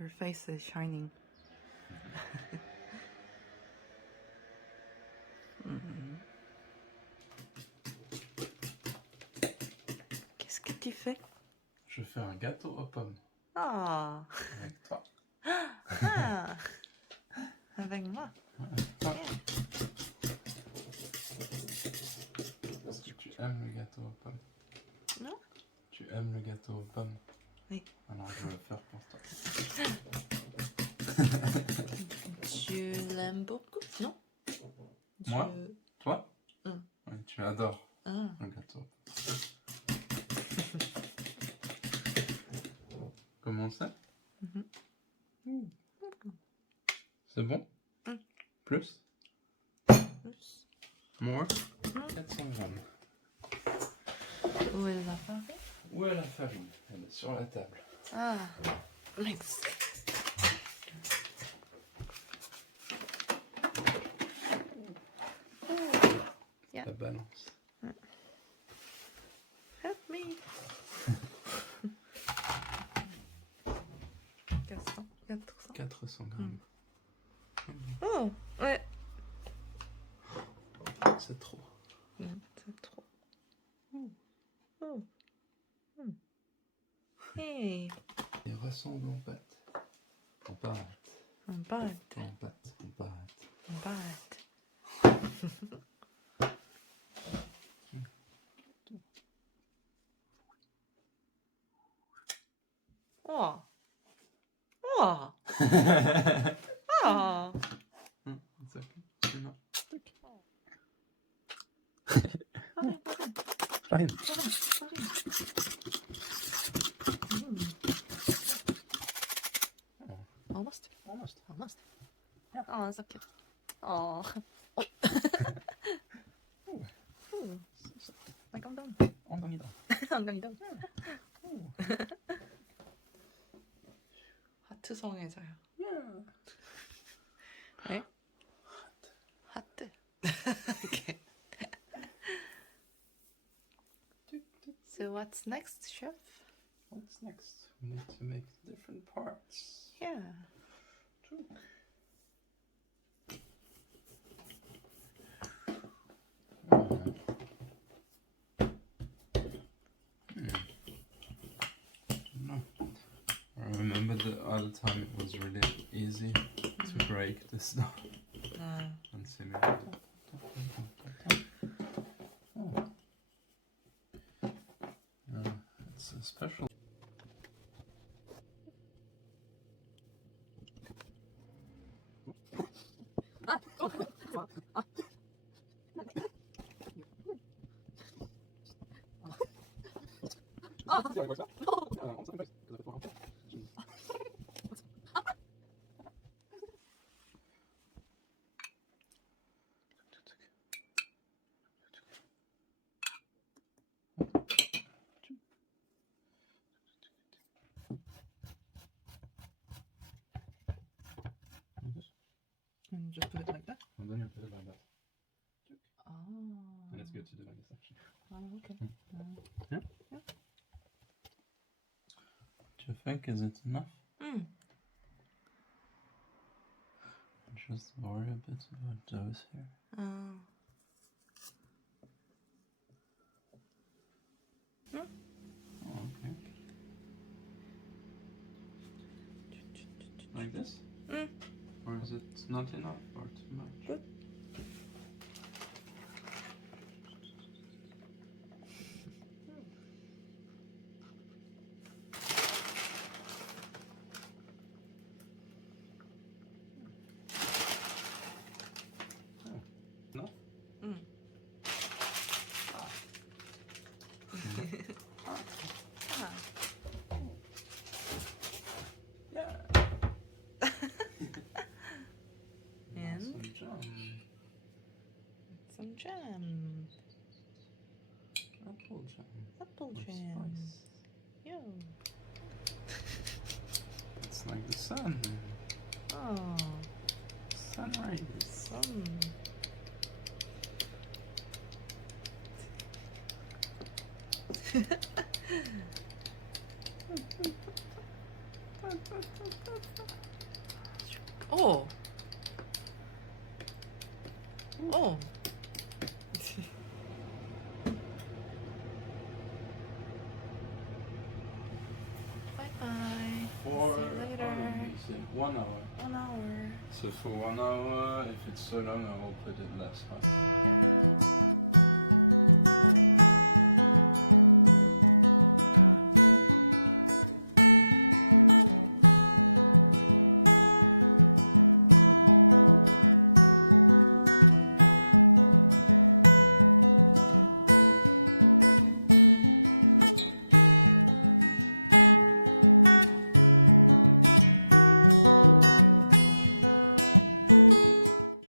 Your face is shining. Qu'est-ce que tu fais? Je fais un gâteau aux pommes. Ah, Avec toi. ah. Avec moi. Avec toi. Est-ce que tu aimes le gâteau aux pommes? Non? Tu aimes le gâteau aux pommes? Oui. Alors je vais le faire pour toi. Tu l'aimes beaucoup? Non? Moi? Toi? Hein. Oui, tu adores Ah. le gâteau. Comment ça? C'est bon? Plus? Plus. More? 400 grammes. Où est la farine? Où est la farine? Elle est sur la table. Ah, mix. Yeah. La balance. Help me. 400. 400 grammes. Oh, ouais. C'est trop. C'est trop. Hey. Il ressemble en pâte. En pâte. En pâte. En pâte. En pâte. En pâte. Oh. Oh. Oh. It's okay. You know. Farine, Fine. farine. Almost. Almost. Almost. Oh, that's so cute. Oh. Like I'm done. 엉덩이다. 엉덩이 done. 하트 성애자야. 네? 하트. Okay. So what's next, chef? What's next? We need to make different parts. Yeah. I remember the other time it was really easy to break this dough and simulate. It's a special. And just put it like that? And then you put it like that. Oh. And it's good to do like this actually. Oh, okay. Yeah? Do you think is it enough? Just worry a bit about those here. Okay. Like this? Or is it not enough or too much? Good. No? And Some jam. some jam. Apple jam. Apple With jam. spice. Yeah. It's like the sun. Oh. Sun rays. for See you later. how long do you say? 1 hour. 1 hour. So for 1 hour, if it's so long, I will put it less.